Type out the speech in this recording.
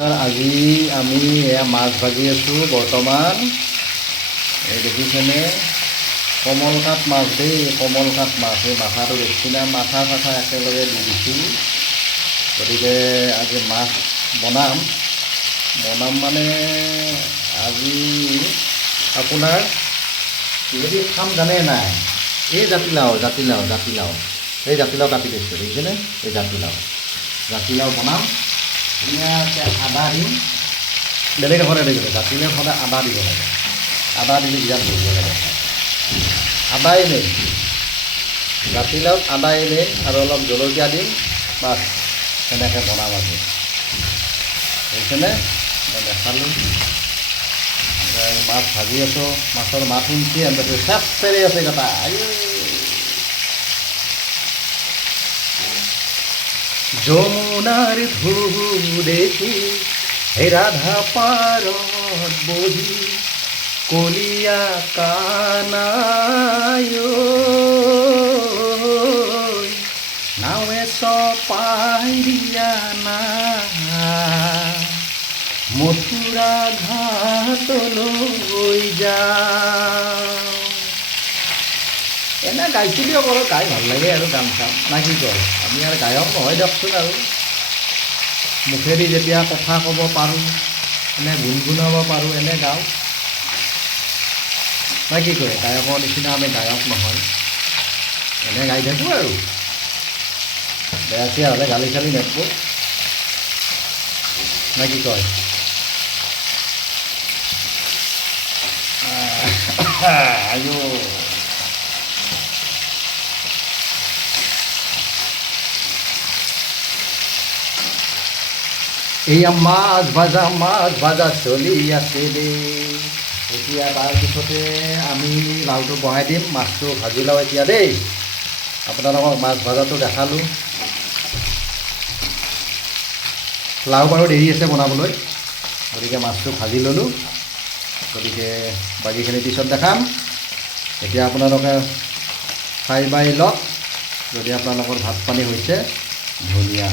আজি আমি এয়া মাছ ভাজি আছোঁ বৰ্তমান। এই দেখিছেনে কমলকাট মাছ দেই, কমলকাট মাছ। এই মাথাটো দেখিছেনে, মাথা চাথা একেলগে দি দিছোঁ। গতিকে আজি মাছ বনাম মানে আজি আপোনাৰ কিহেদি খাম জানে নাই? এই জাতিলাও এই জাতিলাও কাটি দিছোঁ দেখিছেনে, এই জাতিলাও বনাম। ধুনীয়াকৈ আদা দিম, বেলেগ এখনে দেখিছে জাতিলাও সদায় আদা দিব লাগে, আদা দিলে বিৰাট বঢ়িয়া লাগে। আদাই মেইন, জাতিলাওত আদাই মেইন আৰু অলপ জলকীয়া দিম, বাছ তেনেকৈ বনাম আজি। দেখিছেনে মই দেখালোঁ। মাছ ভাজি আছোঁ, মাছৰ মাছ শুনছি আনবাছোঁ চেপ চেৰি আছে কথা। যমুনাৰ ঢৌ দেখি হে ৰাধা পাৰত বহি কলিয়া কানাই নাৱে চপাই দিয়া না মথুৰা ঘাটলৈ যাওঁ। এনে গাইছোঁ দিয়ক, আৰু গাই ভাল লাগে আৰু গান চাম না কি কয়। আমি আৰু গায়ক নহয় দিয়কচোন, আৰু মুখেদি যেতিয়া কথা ক'ব পাৰোঁ, এনে গুণগুণাব পাৰোঁ, এনে গাওঁ না কি কয়। গায়কৰ নিচিনা আমি গায়ক নহয়, এনে গাই থাকোঁ আৰু। বেয়া চেয়া হ'লে গালি চালি নেপো না কি কয়। আয়ো এয়া মাছ ভাজা চলি আছে দেই। এতিয়া তাৰপিছতে আমি লাওটো বহাই দিম, মাছটো ভাজি লওঁ এতিয়া দেই। আপোনালোকক মাছ ভাজাটো দেখালোঁ। লাও বাৰু দেৰি আছে বনাবলৈ, গতিকে মাছটো ভাজি ল'লোঁ। গতিকে বাকীখিনি পিছত দেখাম। এতিয়া আপোনালোকে চাই বাই লওক, যদি আপোনালোকৰ ভাত পানী হৈছে ধুনীয়া।